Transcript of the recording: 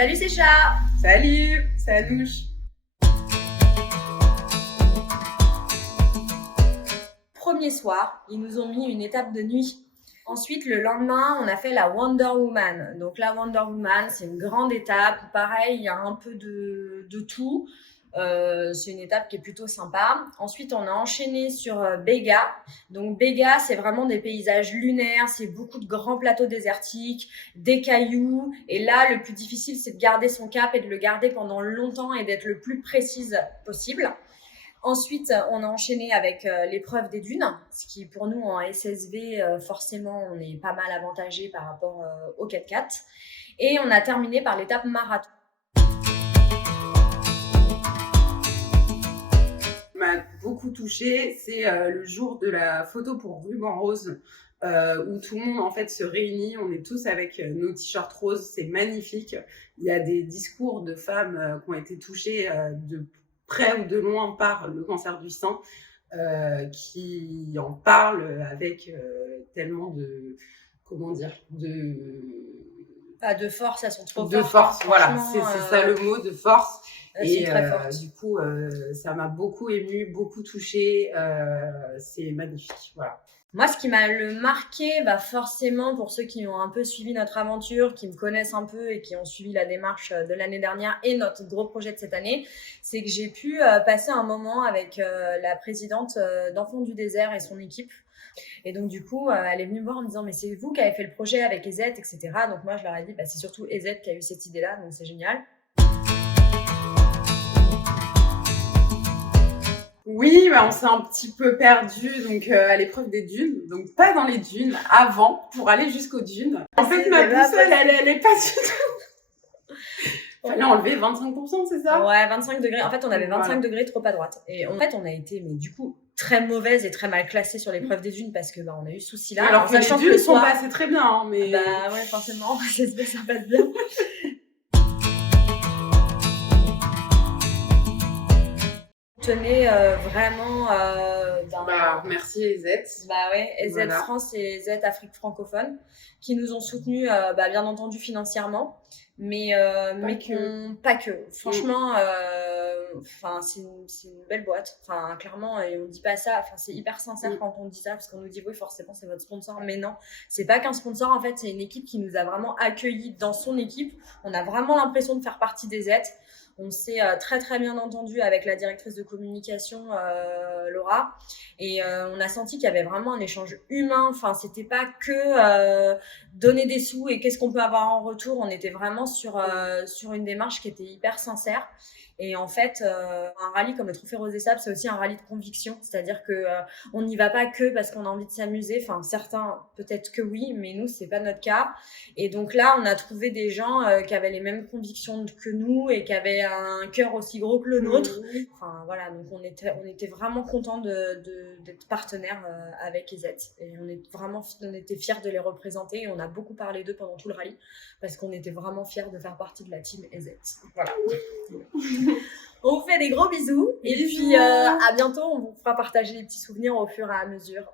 Salut c'est Chat. Salut, c'est Anouche. Premier soir, ils nous ont mis une étape de nuit. Ensuite, le lendemain, on a fait la Wonder Woman. Donc la Wonder Woman, c'est une grande étape. Pareil, il y a un peu de tout. C'est une étape qui est plutôt sympa. Ensuite, on a enchaîné sur Béga. Donc Béga, c'est vraiment des paysages lunaires, c'est beaucoup de grands plateaux désertiques, des cailloux. Et là, le plus difficile, c'est de garder son cap et de le garder pendant longtemps et d'être le plus précise possible. Ensuite, on a enchaîné avec l'épreuve des dunes, ce qui pour nous en SSV, forcément, on est pas mal avantagé par rapport au 4x4. Et on a terminé par l'étape marathon. M'a beaucoup touchée, c'est le jour de la photo pour Ruban Rose, où tout le monde en fait se réunit. On est tous avec nos t-shirts roses, c'est magnifique. Il y a des discours de femmes qui ont été touchées de près ou de loin par le cancer du sein, qui en parlent avec tellement de, comment dire, Pas de force, elles sont trop de fortes. force, voilà, c'est ça le mot, de force. Et très fortes. Du coup, ça m'a beaucoup émue, beaucoup touchée. C'est magnifique, voilà. Moi, ce qui m'a le marqué, forcément, pour ceux qui ont un peu suivi notre aventure, qui me connaissent un peu et qui ont suivi la démarche de l'année dernière et notre gros projet de cette année, c'est que j'ai pu passer un moment avec la présidente d'Enfants du Désert et son équipe. Et donc, du coup, elle est venue me voir en me disant « Mais c'est vous qui avez fait le projet avec EZ, etc. » Donc, moi, je leur ai dit « C'est surtout EZ qui a eu cette idée-là, donc c'est génial. » Oui, on s'est un petit peu perdu donc à l'épreuve des dunes, donc pas dans les dunes, avant, pour aller jusqu'aux dunes. En fait, ma boussole, elle est pas du tout. Fallait enlever 25%, c'est ça? Ouais, 25 degrés. En fait, on avait 25 degrés trop à droite. Et en fait, on a été, mais du coup, très mauvaise et très mal classée sur l'épreuve des dunes parce que on a eu ce souci-là. Alors que les dunes sont passées très bien, hein, mais... ouais, forcément, j'espère que ça passe bien. Tenez vraiment merci EZ. Ouais, EZ voilà. France et EZ Afrique francophone qui nous ont soutenus bien entendu financièrement, mais pas que. Franchement, c'est une belle boîte. Enfin, clairement, et on dit pas ça. Enfin, c'est hyper sincère quand on dit ça parce qu'on nous dit oui, forcément, c'est votre sponsor, mais non, c'est pas qu'un sponsor. En fait, c'est une équipe qui nous a vraiment accueillis dans son équipe. On a vraiment l'impression de faire partie des EZ. On s'est très très bien entendu avec la directrice de communication Laura et on a senti qu'il y avait vraiment un échange humain. Enfin, c'était pas que donner des sous et qu'est-ce qu'on peut avoir en retour. On était vraiment sur une démarche qui était hyper sincère. Et en fait, un rallye comme le Trophée Rose des Sables, c'est aussi un rallye de conviction. C'est-à-dire que on n'y va pas que parce qu'on a envie de s'amuser. Enfin, certains, peut-être que oui, mais nous, c'est pas notre cas. Et donc là, on a trouvé des gens qui avaient les mêmes convictions que nous et qui avaient un cœur aussi gros que le nôtre. Enfin, voilà. Donc, on était vraiment contents d'être partenaires avec EZ. Et on était fiers de les représenter. Et on a beaucoup parlé d'eux pendant tout le rallye parce qu'on était vraiment fiers de faire partie de la team EZ. Voilà. On vous fait des gros bisous et puis à bientôt, on vous fera partager des petits souvenirs au fur et à mesure.